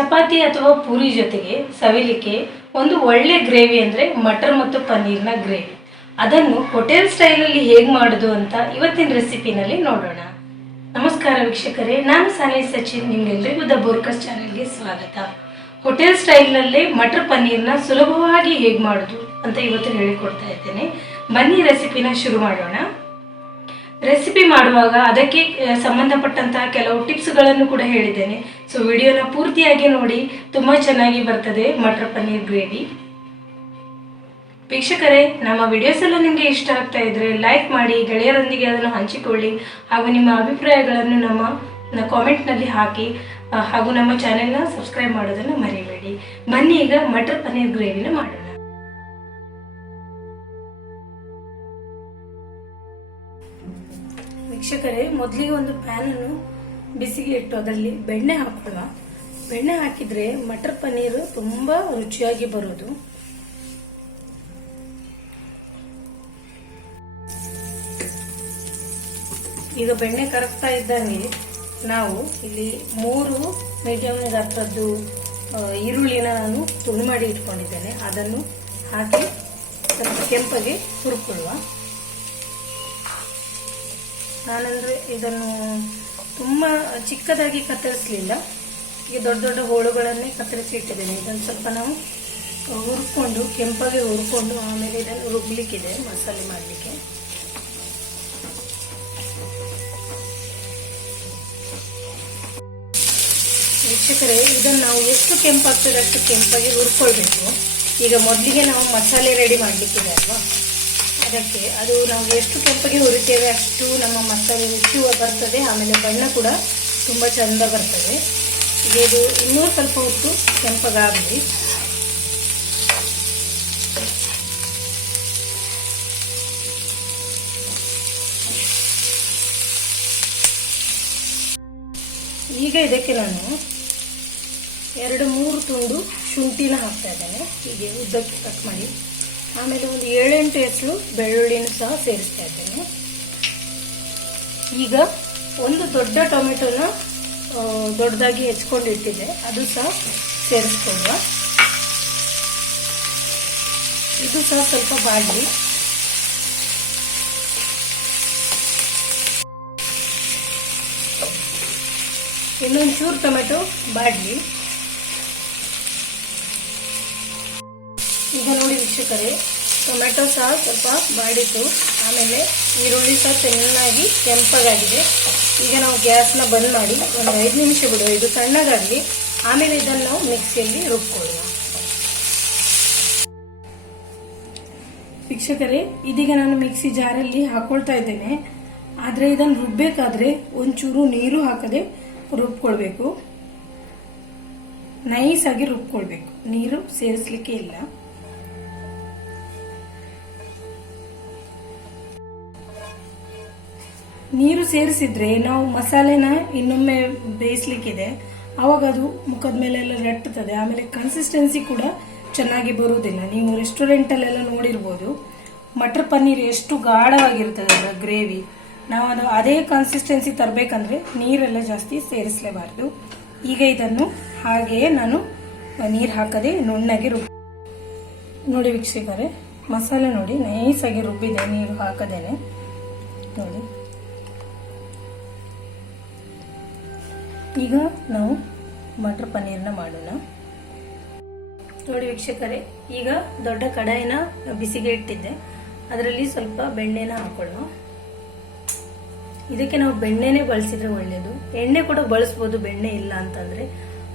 ಚಪಾತಿ ಅಥವಾ ಪೂರಿ ಜೊತೆಗೆ ಸವಿಲಿಕ್ಕೆ ಒಂದು ಒಳ್ಳೆ ಗ್ರೇವಿ ಅಂದರೆ ಮಟರ್ ಮತ್ತು ಪನ್ನೀರ್ನ ಗ್ರೇವಿ. ಅದನ್ನು ಹೋಟೆಲ್ ಸ್ಟೈಲಲ್ಲಿ ಹೇಗೆ ಮಾಡೋದು ಅಂತ ಇವತ್ತಿನ ರೆಸಿಪಿನಲ್ಲಿ ನೋಡೋಣ. ನಮಸ್ಕಾರ ವೀಕ್ಷಕರೇ, ನಾನು ಸಾನಿ ಸಚಿನ್. ನಿಮ್ಗೆಲ್ಲರಿಗೂ ದ ಬೋರ್ಕಸ್ ಚಾನೆಲ್ಗೆ ಸ್ವಾಗತ. ಹೋಟೆಲ್ ಸ್ಟೈಲ್ನಲ್ಲೇ ಮಟರ್ ಪನ್ನೀರ್ನ ಸುಲಭವಾಗಿ ಹೇಗೆ ಮಾಡೋದು ಅಂತ ಇವತ್ತು ಹೇಳಿಕೊಡ್ತಾ ಇದ್ದೇನೆ. ಬನ್ನಿ ರೆಸಿಪಿನ ಶುರು ಮಾಡೋಣ. ರೆಸಿಪಿ ಮಾಡುವಾಗ ಅದಕ್ಕೆ ಸಂಬಂಧಪಟ್ಟಂತಹ ಕೆಲವು ಟಿಪ್ಸ್ಗಳನ್ನು ಕೂಡ ಹೇಳಿದ್ದೇನೆ. ಸೊ ವಿಡಿಯೋನ ಪೂರ್ತಿಯಾಗಿ ನೋಡಿ, ತುಂಬ ಚೆನ್ನಾಗಿ ಬರ್ತದೆ ಮಟರ್ ಪನ್ನೀರ್ ಗ್ರೇವಿ. ವೀಕ್ಷಕರೇ, ನಮ್ಮ ವಿಡಿಯೋಸ್ ಎಲ್ಲ ನಿಮಗೆ ಇಷ್ಟ ಆಗ್ತಾ ಇದ್ರೆ ಲೈಕ್ ಮಾಡಿ, ಗೆಳೆಯರೊಂದಿಗೆ ಅದನ್ನು ಹಂಚಿಕೊಳ್ಳಿ, ಹಾಗೂ ನಿಮ್ಮ ಅಭಿಪ್ರಾಯಗಳನ್ನು ನಮ್ಮ ಕಾಮೆಂಟ್ನಲ್ಲಿ ಹಾಕಿ, ಹಾಗೂ ನಮ್ಮ ಚಾನೆಲ್ನ ಸಬ್ಸ್ಕ್ರೈಬ್ ಮಾಡೋದನ್ನು ಮರಿಬೇಡಿ. ಬನ್ನಿ ಈಗ ಮಟರ್ ಪನ್ನೀರ್ ಗ್ರೇವಿನ ಮಾಡೋಣ. ವೀಕ್ಷಕರೇ, ಮೊದಲಿಗೆ ಒಂದು ಪ್ಯಾನನ್ನು ಬಿಸಿಗೆ ಇಟ್ಟು ಅದರಲ್ಲಿ ಬೆಣ್ಣೆ ಹಾಕೋಣ. ಬೆಣ್ಣೆ ಹಾಕಿದ್ರೆ ಮಟರ್ ಪನ್ನೀರ್ ತುಂಬಾ ರುಚಿಯಾಗಿ ಬರೋದು. ಈಗ ಬೆಣ್ಣೆ ಕರಗ್ತಾ ಇದ್ದಂಗೆ ನಾವು ಇಲ್ಲಿ 3 ಮೀಡಿಯಂ ಗಾತ್ರದ್ದು ಈರುಳ್ಳಿನ ನಾನು ತುಂಡು ಮಾಡಿ ಇಟ್ಕೊಂಡಿದ್ದೇನೆ. ಅದನ್ನು ಹಾಕಿ ಸ್ವಲ್ಪ ಕೆಂಪಗೆ ಹುರ್ಕೊಳ್ಳುವ. ನಾನಂದ್ರೆ ಇದನ್ನು ತುಂಬ ಚಿಕ್ಕದಾಗಿ ಕತ್ತರಿಸಲಿಲ್ಲ, ಈಗ ದೊಡ್ಡ ದೊಡ್ಡ ಹೋಳುಗಳನ್ನೇ ಕತ್ತರಿಸಿ ಇಟ್ಟಿದ್ದೇನೆ. ಇದನ್ನು ಸ್ವಲ್ಪ ನಾವು ಹುರ್ಕೊಂಡು ಕೆಂಪಾಗಿ ಹುರ್ಕೊಂಡು ಆಮೇಲೆ ಇದನ್ನು ರುಬ್ಲಿಕ್ಕಿದೆ ಮಸಾಲೆ ಮಾಡಲಿಕ್ಕೆ. ವೀಕ್ಷಕರೇ, ಇದನ್ನು ನಾವು ಎಷ್ಟು ಕೆಂಪಾಗ್ತದೆ ಅಷ್ಟು ಕೆಂಪಾಗಿ ಹುರ್ಕೊಳ್ಬೇಕು. ಈಗ ಮೊದಲಿಗೆ ನಾವು ಮಸಾಲೆ ರೆಡಿ ಮಾಡಲಿಕ್ಕಿದೆ ಅಲ್ವಾ, ಅದಕ್ಕೆ ಅದು ನಾವು ಎಷ್ಟು ಕೆಂಪಗೆ ಹುರಿತೇವೆ ಅಷ್ಟು ನಮ್ಮ ಮಸಾಲೆ ರುಚಿ ಬರ್ತದೆ. ಆಮೇಲೆ ಬಣ್ಣ ಕೂಡ ತುಂಬ ಚಂದ ಬರ್ತದೆ. ಈಗ ಇದು ಇನ್ನೂ ಸ್ವಲ್ಪ ಹೊತ್ತು ಕೆಂಪಗಾಗಲಿ. ಈಗ ಇದಕ್ಕೆ ನಾನು 2-3 ತುಂಡು ಶುಂಠಿನ ಹಾಕ್ತಾ ಇದ್ದೇನೆ, ಹೀಗೆ ಉದ್ದಕ್ಕೆ ಕಟ್ ಮಾಡಿ. ಆಮೇಲೆ ಒಂದು 7-8 ಎಸಳು ಬೆಳ್ಳುಳ್ಳಿನ ಸಹ ಸೇರಿಸ್ತಾ ಇದ್ದೇನೆ. ಈಗ ಒಂದು ದೊಡ್ಡ ಟೊಮೆಟೊನ ದೊಡ್ಡದಾಗಿ ಹೆಚ್ಕೊಂಡು ಇಟ್ಟಿದ್ದೆ, ಅದು ಸಹ ಸೇರಿಸ್ಕೊಳ್ಳುವ. ಇದು ಸಹ ಸ್ವಲ್ಪ ಬಾಡಲಿ. ಇನ್ನೊಂಚೂರು ಟೊಮೆಟೊ ಬಾಡಲಿ. ಈಗ ನೋಡಿ ವೀಕ್ಷಕರೇ, ಟೊಮೆಟೊ ಸಹ ಸ್ವಲ್ಪ ಬಾಡಿತು, ಆಮೇಲೆ ಈರುಳ್ಳಿ ಸಹ ಚೆನ್ನಾಗಿ ಕೆಂಪಗಾಗಿದೆ. ಈಗ ನಾವು ಗ್ಯಾಸ್ನ ಬಂದ್ ಮಾಡಿ ಒಂದು 5 ನಿಮಿಷ ಬಿಡುವ, ಇದು ತಣ್ಣಗಾಗಲಿ. ಆಮೇಲೆ ಇದನ್ನು ನಾವು ಮಿಕ್ಸಿಯಲ್ಲಿ ರುಬ್ಕೊಳ್ಳುವ. ವೀಕ್ಷಕರೇ, ಇದೀಗ ನಾನು ಮಿಕ್ಸಿ ಜಾರಲ್ಲಿ ಹಾಕೊಳ್ತಾ ಇದ್ದೇನೆ. ಆದರೆ ಇದನ್ನು ರುಬ್ಬೇಕಾದ್ರೆ ಒಂಚೂರು ನೀರು ಹಾಕದೆ ರುಬ್ಕೊಳ್ಬೇಕು, ನೈಸ್ ಆಗಿ ರುಬ್ಕೊಳ್ಬೇಕು, ನೀರು ಸೇರಿಸಲಿಕ್ಕೆ ಇಲ್ಲ. ನೀರು ಸೇರಿಸಿದ್ರೆ ನಾವು ಮಸಾಲೆನ ಇನ್ನೊಮ್ಮೆ ಬೇಯಿಸ್ಲಿಕ್ಕಿದೆ, ಆವಾಗ ಅದು ಮುಖದ ಮೇಲೆಲ್ಲ ಲಟ್ಟುತ್ತದೆ. ಆಮೇಲೆ ಕನ್ಸಿಸ್ಟೆನ್ಸಿ ಕೂಡ ಚೆನ್ನಾಗಿ ಬರುವುದಿಲ್ಲ. ನೀವು ರೆಸ್ಟೋರೆಂಟಲ್ಲೆಲ್ಲ ನೋಡಿರ್ಬೋದು ಮಟರ್ ಪನ್ನೀರ್ ಎಷ್ಟು ಗಾಢವಾಗಿರ್ತದೆ ಅದರ ಗ್ರೇವಿ. ನಾವು ಅದು ಅದೇ ಕನ್ಸಿಸ್ಟೆನ್ಸಿ ತರಬೇಕಂದ್ರೆ ನೀರೆಲ್ಲ ಜಾಸ್ತಿ ಸೇರಿಸಲೇಬಾರ್ದು. ಈಗ ಇದನ್ನು ಹಾಗೆಯೇ ನಾನು ನೀರು ಹಾಕದೆ ನುಣ್ಣಗೆ ನೋಡಿ ವೀಕ್ಷಕರೇ, ಮಸಾಲೆ ನೋಡಿ ನೈಸಾಗಿ ರುಬ್ಬಿದೆ, ನೀರು ಹಾಕದೇನೆ ನೋಡಿ. ಈಗ ನಾವು ಮಟರ್ ಪನ್ನೀರ್ನ ಮಾಡೋಣ. ನೋಡಿ ವೀಕ್ಷಕರೇ, ಈಗ ದೊಡ್ಡ ಕಡಾಯಿನ ಬಿಸಿಗೆ ಇಟ್ಟಿದ್ದೆ, ಅದರಲ್ಲಿ ಸ್ವಲ್ಪ ಬೆಣ್ಣೆನ ಹಾಕೊಳ್ಳುವ. ಇದಕ್ಕೆ ನಾವು ಬೆಣ್ಣೆನೇ ಬಳಸಿದ್ರೆ ಒಳ್ಳೆಯದು. ಎಣ್ಣೆ ಕೂಡ ಬಳಸ್ಬೋದು ಬೆಣ್ಣೆ ಇಲ್ಲ ಅಂತಂದ್ರೆ,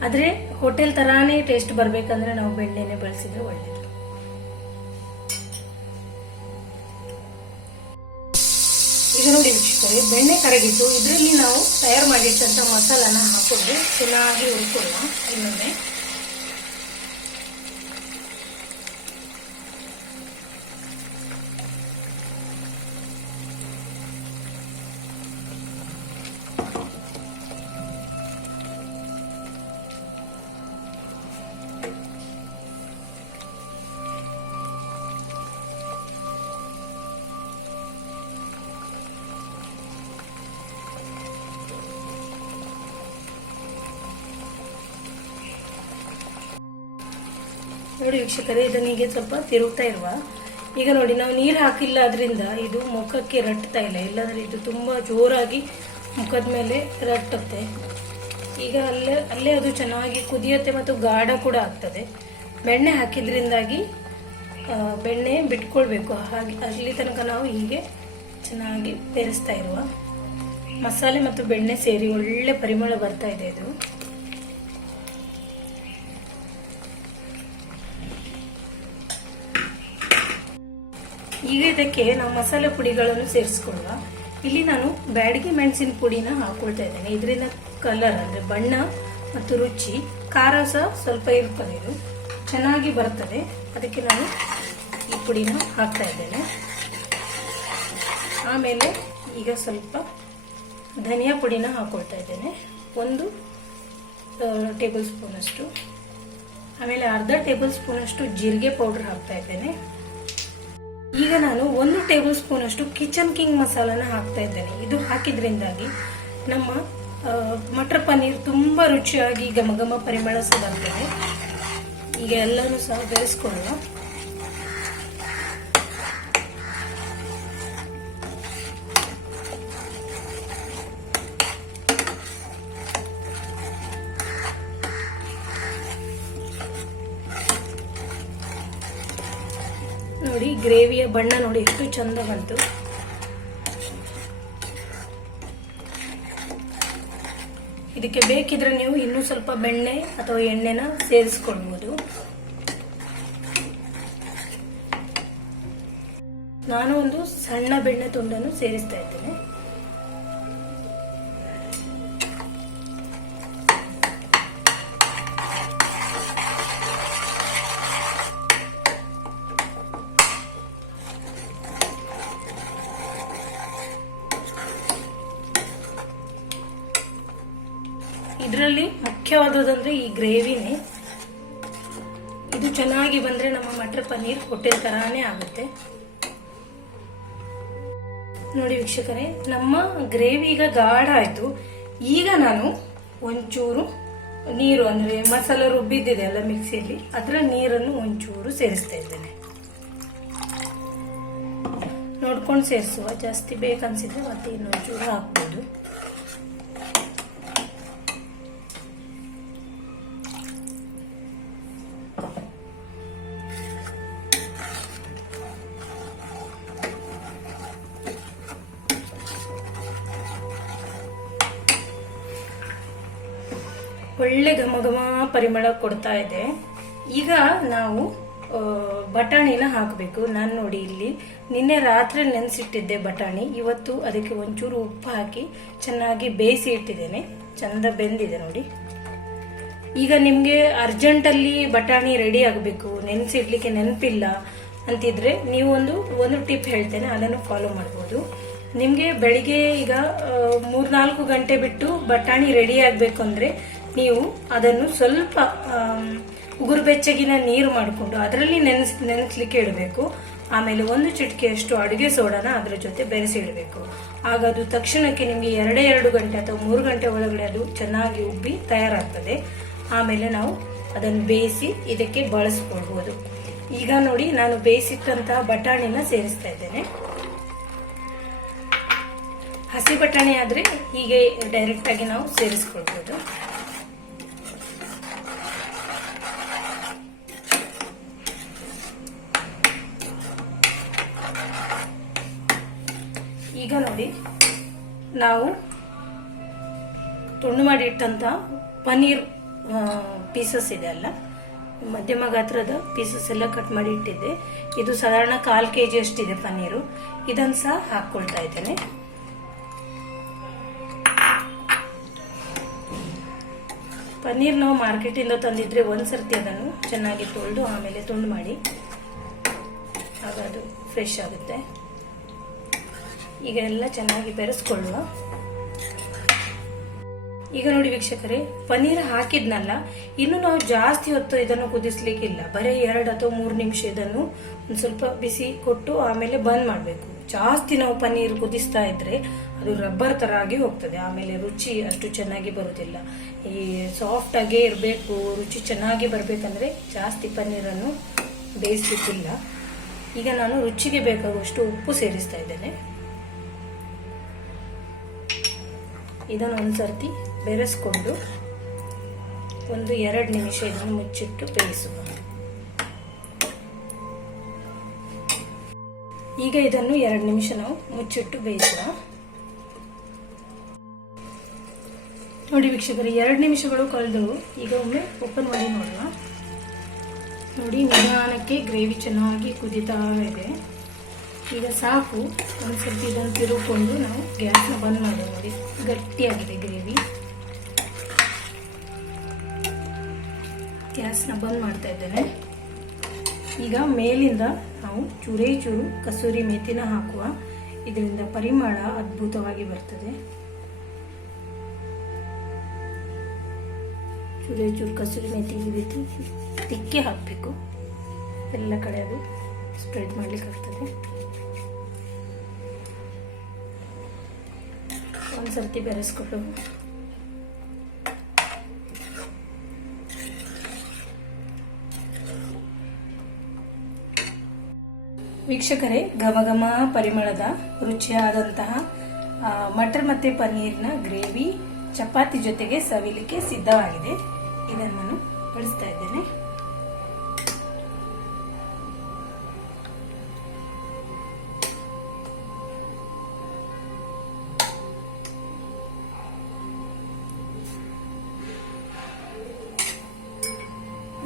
ಆದ್ರೆ ಹೋಟೆಲ್ ತರಾನೇ ಟೇಸ್ಟ್ ಬರ್ಬೇಕಂದ್ರೆ ನಾವು ಬೆಣ್ಣೆನೇ ಬಳಸಿದ್ರೆ ಒಳ್ಳೆಯದು. ಈಗ ನೋಡಿ ವೀಕ್ಷಕರೇ, ಬೆಣ್ಣೆ ಕರಗಿದ್ದು, ಇದರಲ್ಲಿ ನಾವು ತಯಾರು ಮಾಡಿಟ್ಟಂತ ಮಸಾಲಾನ ಹಾಕೊಂಡು ಚೆನ್ನಾಗಿ ಹುರ್ಕೊಳ್ಳೋಣ. ಇನ್ನೊಮ್ಮೆ ನೋಡಿ ವೀಕ್ಷಕರೇ, ಇದನ್ನೀಗೆ ಸ್ವಲ್ಪ ತಿರುಗ್ತಾ ಇರುವ. ಈಗ ನೋಡಿ, ನಾವು ನೀರು ಹಾಕಿಲ್ಲ, ಅದರಿಂದ ಇದು ಮುಖಕ್ಕೆ ರಟ್ತಾ ಇಲ್ಲ, ಇಲ್ಲಾಂದ್ರೆ ಇದು ತುಂಬ ಜೋರಾಗಿ ಮುಖದ ಮೇಲೆ ರಟ್ಟುತ್ತೆ. ಈಗ ಅಲ್ಲೇ ಅದು ಚೆನ್ನಾಗಿ ಕುದಿಯುತ್ತೆ ಮತ್ತು ಗಾಢ ಕೂಡ ಆಗ್ತದೆ. ಬೆಣ್ಣೆ ಹಾಕಿದ್ರಿಂದಾಗಿ ಬೆಣ್ಣೆ ಬಿಟ್ಕೊಳ್ಬೇಕು. ಹಾಗೆ ಅಲ್ಲಿ ತನಕ ನಾವು ಹೀಗೆ ಚೆನ್ನಾಗಿ ಬೆರೆಸ್ತಾ ಇರುವ. ಮಸಾಲೆ ಮತ್ತು ಬೆಣ್ಣೆ ಸೇರಿ ಒಳ್ಳೆ ಪರಿಮಳ ಬರ್ತಾ ಇದೆ ಇದು. ಈಗ ಇದಕ್ಕೆ ನಾವು ಮಸಾಲೆ ಪುಡಿಗಳನ್ನು ಸೇರಿಸ್ಕೊಳ್ಳುವ. ಇಲ್ಲಿ ನಾನು ಬ್ಯಾಡಗಿ ಮೆಣಸಿನ ಪುಡಿನ ಹಾಕೊಳ್ತಾ ಇದ್ದೇನೆ. ಇದರಿಂದ ಕಲರ್ ಅಂದ್ರೆ ಬಣ್ಣ ಮತ್ತು ರುಚಿ, ಖಾರ ಸಹ ಸ್ವಲ್ಪ ಇರ್ತದೆ, ಇದು ಚೆನ್ನಾಗಿ ಬರ್ತದೆ. ಅದಕ್ಕೆ ನಾನು ಈ ಪುಡಿನ ಹಾಕ್ತಾ ಇದ್ದೇನೆ. ಆಮೇಲೆ ಈಗ ಸ್ವಲ್ಪ ಧನಿಯಾ ಪುಡಿನ ಹಾಕೊಳ್ತಾ ಇದ್ದೇನೆ, 1 ಟೇಬಲ್ ಸ್ಪೂನ್ ಅಷ್ಟು. ಆಮೇಲೆ ಅರ್ಧ ಟೇಬಲ್ ಸ್ಪೂನ್ ಅಷ್ಟು ಜೀರಿಗೆ ಪೌಡರ್ ಹಾಕ್ತಾ ಇದ್ದೇನೆ. ಈಗ ನಾನು 1 ಟೇಬಲ್ ಸ್ಪೂನ್ ಅಷ್ಟು ಕಿಚನ್ ಕಿಂಗ್ ಮಸಾಲಾನ ಹಾಕ್ತಾ ಇದ್ದೇನೆ. ಇದು ಹಾಕಿದ್ರಿಂದಾಗಿ ನಮ್ಮ ಮಟರ್ ಪನ್ನೀರ್ ತುಂಬಾ ರುಚಿಯಾಗಿ ಘಮ ಪರಿಮಳ ಸಹ ಬರ್ತದೆ. ಈಗ ಎಲ್ಲನೂ ಸಹ ಬೆರೆಸ್ಕೊಳ್ಳುವ. ನೋಡಿ, ಗ್ರೇವಿಯ ಬಣ್ಣ ನೋಡಿ ಎಷ್ಟು ಚಂದ ಬಂತು. ಇದಕ್ಕೆ ಬೇಕಿದ್ರೆ ನೀವು ಇನ್ನೂ ಸ್ವಲ್ಪ ಬೆಣ್ಣೆ ಅಥವಾ ಎಣ್ಣೆನ ಸೇರಿಸ್ಕೊಳ್ಬಹುದು. ನಾನು ಒಂದು ಸಣ್ಣ ಬೆಣ್ಣೆ ತುಂಡನ್ನು ಸೇರಿಸ್ತಾ ಇದ್ದೇನೆ. ಇದರಲ್ಲಿ ಮುಖ್ಯವಾದದಂದ್ರೆ ಈ ಗ್ರೇವಿನೇ. ಇದು ಚೆನ್ನಾಗಿ ಬಂದ್ರೆ ನಮ್ಮ ಮಟರ್ ಪನ್ನೀರ್ ಹೋಟೆಲ್ ತರಾನೇ ಆಗುತ್ತೆ. ನೋಡಿ ವೀಕ್ಷಕರೇ, ನಮ್ಮ ಗ್ರೇವಿ ಈಗ ಗಾಢ ಆಯ್ತು. ಈಗ ನಾನು ಒಂಚೂರು ನೀರು, ಅಂದ್ರೆ ಮಸಾಲೆ ರುಬ್ಬಿದ್ದಿದೆ ಅಲ್ಲ ಮಿಕ್ಸಿಯಲ್ಲಿ, ಅದರ ನೀರನ್ನು ಒಂಚೂರು ಸೇರಿಸ್ತಾ ಇದ್ದೇನೆ. ನೋಡ್ಕೊಂಡು ಸೇರಿಸುವ, ಜಾಸ್ತಿ ಬೇಕನ್ಸಿದ್ರೆ ಮತ್ತೆ ಇನ್ನೊಂಚೂರು ಹಾಕ್ಬೋದು. ಒಳ್ಳೆ ಘಮ ಪರಿಮಳ ಕೊಡ್ತಾ ಇದೆ. ಈಗ ನಾವು ಬಟಾಣಿನ ಹಾಕಬೇಕು. ನಾನು ನೋಡಿ ಇಲ್ಲಿ ನಿನ್ನೆ ರಾತ್ರಿ ನೆನೆಸಿಟ್ಟಿದ್ದೆ ಬಟಾಣಿ, ಇವತ್ತು ಅದಕ್ಕೆ ಒಂಚೂರು ಉಪ್ಪು ಹಾಕಿ ಚೆನ್ನಾಗಿ ಬೇಯಿಸಿ ಇಟ್ಟಿದ್ದೇನೆ. ಚಂದ ಬೆಂದಿದೆ ನೋಡಿ. ಈಗ ನಿಮಗೆ ಅರ್ಜೆಂಟಲ್ಲಿ ಬಟಾಣಿ ರೆಡಿ ಆಗಬೇಕು, ನೆನೆಸಿಡ್ಲಿಕ್ಕೆ ನೆನಪಿಲ್ಲ ಅಂತಿದ್ರೆ ನೀವು ಒಂದು ಟಿಪ್ ಹೇಳ್ತೇನೆ, ಅದನ್ನು ಫಾಲೋ ಮಾಡ್ಬೋದು. ನಿಮಗೆ ಬೆಳಿಗ್ಗೆ ಈಗ 3-4 ಗಂಟೆ ಬಿಟ್ಟು ಬಟಾಣಿ ರೆಡಿ ಆಗಬೇಕು ಅಂದರೆ ನೀವು ಅದನ್ನು ಸ್ವಲ್ಪ ಉಗುರು ಬೆಚ್ಚಗಿನ ನೀರು ಮಾಡಿಕೊಂಡು ಅದರಲ್ಲಿ ನೆನೆಸ್ಲಿಕ್ಕೆ ಇಡಬೇಕು. ಆಮೇಲೆ 1 ಚಿಟಿಕೆಯಷ್ಟು ಅಡುಗೆ ಸೋಡಾನ ಅದರ ಜೊತೆ ಬೆರೆಸಿ ಇಡಬೇಕು. ಆಗ ಅದು ತಕ್ಷಣಕ್ಕೆ ನಿಮಗೆ 2 ಗಂಟೆ ಅಥವಾ 3 ಗಂಟೆ ಒಳಗಡೆ ಅದು ಚೆನ್ನಾಗಿ ಉಬ್ಬಿ ತಯಾರಾಗ್ತದೆ. ಆಮೇಲೆ ನಾವು ಅದನ್ನು ಬೇಯಿಸಿ ಇದಕ್ಕೆ ಬಳಸ್ಕೊಳ್ಬಹುದು. ಈಗ ನೋಡಿ, ನಾನು ಬೇಯಿಸಿಟ್ಟಂತಹ ಬಟಾಣಿನ ಸೇರಿಸ್ತಾ ಇದ್ದೇನೆ. ಹಸಿ ಬಟಾಣಿ ಆದ್ರೆ ಹೀಗೆ ಡೈರೆಕ್ಟ್ ಆಗಿ ನಾವು ಸೇರಿಸ್ಕೊಳ್ಬಹುದು. ಈಗ ನೋಡಿ, ನಾವು ತುಂಡು ಮಾಡಿ ಇಟ್ಟಂತ ಪನ್ನೀರ್ ಪೀಸಸ್ ಇದೆ ಅಲ್ಲ, ಮಧ್ಯಮ ಗಾತ್ರದ ಪೀಸಸ್ ಎಲ್ಲ ಕಟ್ ಮಾಡಿ ಇಟ್ಟಿದ್ದೆ. ಇದು ಸಾಧಾರಣ 1/4 kg ಅಷ್ಟಿದೆ ಪನ್ನೀರು. ಇದನ್ನು ಸಹ ಹಾಕೊಳ್ತಾ ಇದ್ದೇನೆ. ಪನ್ನೀರ್ ನಾವು ಮಾರ್ಕೆಟಿಂದ ತಂದಿದ್ರೆ ಒಂದ್ಸರ್ತಿ ಅದನ್ನು ಚೆನ್ನಾಗಿ ತೊಳೆದು ಆಮೇಲೆ ತುಂಡು ಮಾಡಿ, ಆಗ ಅದು ಫ್ರೆಶ್ ಆಗುತ್ತೆ. ಈಗ ಎಲ್ಲ ಚೆನ್ನಾಗಿ ಬೆರೆಸ್ಕೊಳ್ಳುವ. ಈಗ ನೋಡಿ ವೀಕ್ಷಕರೇ, ಪನ್ನೀರ್ ಹಾಕಿದ್ನಲ್ಲ, ಇನ್ನು ನಾವು ಜಾಸ್ತಿ ಹೊತ್ತು ಇದನ್ನು ಕುದಿಸ್ಲಿಕ್ಕಿಲ್ಲ. ಬರೀ 2 ಅಥವಾ 3 ನಿಮಿಷ ಇದನ್ನು ಒಂದು ಸ್ವಲ್ಪ ಬಿಸಿ ಕೊಟ್ಟು ಆಮೇಲೆ ಬಂದ್ ಮಾಡಬೇಕು. ಜಾಸ್ತಿ ನಾವು ಪನ್ನೀರ್ ಕುದಿಸ್ತಾ ಇದ್ರೆ ಅದು ರಬ್ಬರ್ ತರ ಆಗಿ ಹೋಗ್ತದೆ, ಆಮೇಲೆ ರುಚಿ ಅಷ್ಟು ಚೆನ್ನಾಗಿ ಬರುವುದಿಲ್ಲ. ಈ ಸಾಫ್ಟ್ ಆಗೇ ಇರಬೇಕು, ರುಚಿ ಚೆನ್ನಾಗಿ ಬರಬೇಕಂದ್ರೆ ಜಾಸ್ತಿ ಪನ್ನೀರನ್ನು ಬೇಯಿಸಲಿಕ್ಕಿಲ್ಲ. ಈಗ ನಾನು ರುಚಿಗೆ ಬೇಕಾಗುವಷ್ಟು ಉಪ್ಪು ಸೇರಿಸ್ತಾ ಇದ್ದೇನೆ. ಇದನ್ನು ಒಂದ್ಸರ್ತಿ ಬೆರೆಸ್ಕೊಂಡು ಒಂದು 2 ನಿಮಿಷ ಇದನ್ನು ಮುಚ್ಚಿಟ್ಟು ಬೇಯಿಸುವ. ಈಗ ಇದನ್ನು 2 ನಿಮಿಷ ನಾವು ಮುಚ್ಚಿಟ್ಟು ಬೇಯಿಸುವ. ನೋಡಿ ವೀಕ್ಷಕರೇ, 2 ನಿಮಿಷಗಳು ಕಳೆದವು. ಈಗ ಒಮ್ಮೆ ಓಪನ್ ಮಾಡಿ ನೋಡೋಣ. ನೋಡಿ, ನಿಧಾನಕ್ಕೆ ಗ್ರೇವಿ ಚೆನ್ನಾಗಿ ಕುದೀತಾ ಇದೆ. ಈಗ ಸಾಕು. ಒಂದ್ಸರ್ತಿ ಇದನ್ನು ತಿರುಗಿಕೊಂಡು ನಾವು ಗ್ಯಾಸ್ನ ಬಂದ್ ಮಾಡೋಣ. ನೋಡಿ, ಗಟ್ಟಿಯಾಗಿದೆ ಗ್ರೇವಿ. ಗ್ಯಾಸ್ನ ಬಂದ್ ಮಾಡ್ತಾ ಇದ್ದೇನೆ. ಈಗ ಮೇಲಿಂದ ನಾವು ಚೂರೇ ಚೂರು ಕಸೂರಿ ಮೇಥಿನ ಹಾಕುವ. ಇದರಿಂದ ಪರಿಮಳ ಅದ್ಭುತವಾಗಿ ಬರ್ತದೆ. ಚೂರೇ ಚೂರು ಕಸೂರಿ ಮೇಥಿ ಈ ರೀತಿ ತಿಕ್ಕಿ ಹಾಕಬೇಕು. ಎಲ್ಲ ಕಡೆ ಅದು ಸ್ಪ್ರೆಡ್ ಮಾಡ್ಲಿಕ್ಕೆ ಆಗ್ತದೆ. ಒಂದ್ಸರ್ತಿ ಬೆರೆಸ್ಕೊಂಡು ವೀಕ್ಷಕರೇ, ಘಮ ಘಮ ಪರಿಮಳದ ರುಚಿಯಾದಂತಹ ಮಟರ್ ಮತ್ತು ಪನ್ನೀರ್ನ ಗ್ರೇವಿ ಚಪಾತಿ ಜೊತೆಗೆ ಸವಿಲಿಕ್ಕೆ ಸಿದ್ಧವಾಗಿದೆ. ಇದನ್ನು ನಾನು ಬಳಸ್ತಾ ಇದ್ದೇನೆ.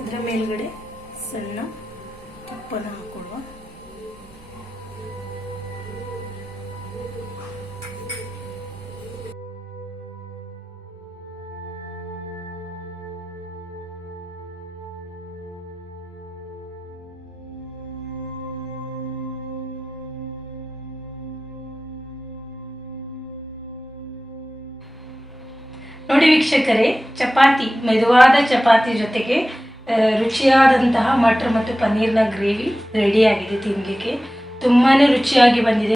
ಇದರ ಮೇಲ್ಗಡೆ ಸಣ್ಣ ತುಪ್ಪನ ಹಾಕೊಳ್ಳುವ. ನೋಡಿ ವೀಕ್ಷಕರೇ, ಚಪಾತಿ, ಮೆದುವಾದ ಚಪಾತಿ ಜೊತೆಗೆ ರುಚಿಯಾದಂತಹ ಮಟರ್ ಮತ್ತು ಪನ್ನೀರ್ನ ಗ್ರೇವಿ ರೆಡಿಯಾಗಿದೆ. ತಿನ್ನಲಿಕ್ಕೆ ತುಂಬಾನೇ ರುಚಿಯಾಗಿ ಬಂದಿದೆ.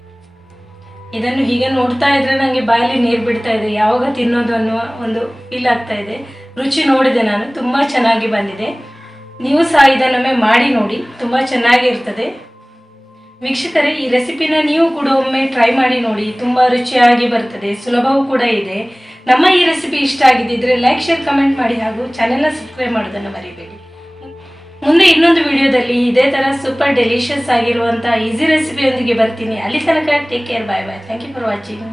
ಇದನ್ನು ಹೀಗೆ ನೋಡ್ತಾ ಇದ್ರೆ ನನಗೆ ಬಾಯಲ್ಲಿ ನೀರು ಬಿಡ್ತಾ ಇದೆ. ಯಾವಾಗ ತಿನ್ನೋದು ಅನ್ನುವ ಒಂದು ಫೀಲ್ ಆಗ್ತಾ ಇದೆ. ರುಚಿ ನೋಡಿದೆ ನಾನು, ತುಂಬ ಚೆನ್ನಾಗಿ ಬಂದಿದೆ. ನೀವು ಸಹ ಇದನ್ನೊಮ್ಮೆ ಮಾಡಿ ನೋಡಿ, ತುಂಬ ಚೆನ್ನಾಗಿರ್ತದೆ. ವೀಕ್ಷಕರೇ, ಈ ರೆಸಿಪಿನ ನೀವು ಕೂಡ ಒಮ್ಮೆ ಟ್ರೈ ಮಾಡಿ ನೋಡಿ. ತುಂಬ ರುಚಿಯಾಗಿ ಬರ್ತದೆ, ಸುಲಭವೂ ಕೂಡ ಇದೆ. ನಮ್ಮ ಈ ರೆಸಿಪಿ ಇಷ್ಟ ಆಗಿದ್ದಿದ್ರೆ ಲೈಕ್, ಶೇರ್, ಕಮೆಂಟ್ ಮಾಡಿ ಹಾಗೂ ಚಾನೆಲ್ನ ಸಬ್ಸ್ಕ್ರೈಬ್ ಮಾಡೋದನ್ನು ಮರಿಬೇಡಿ. ಮುಂದೆ ಇನ್ನೊಂದು ವಿಡಿಯೋದಲ್ಲಿ ಇದೇ ಥರ ಸೂಪರ್ ಡೆಲಿಷಿಯಸ್ ಆಗಿರುವಂಥ ಈಸಿ ರೆಸಿಪಿಯೊಂದಿಗೆ ಬರ್ತೀನಿ. ಅಲ್ಲಿ ತನಕ take care, bye bye. Thank you for watching.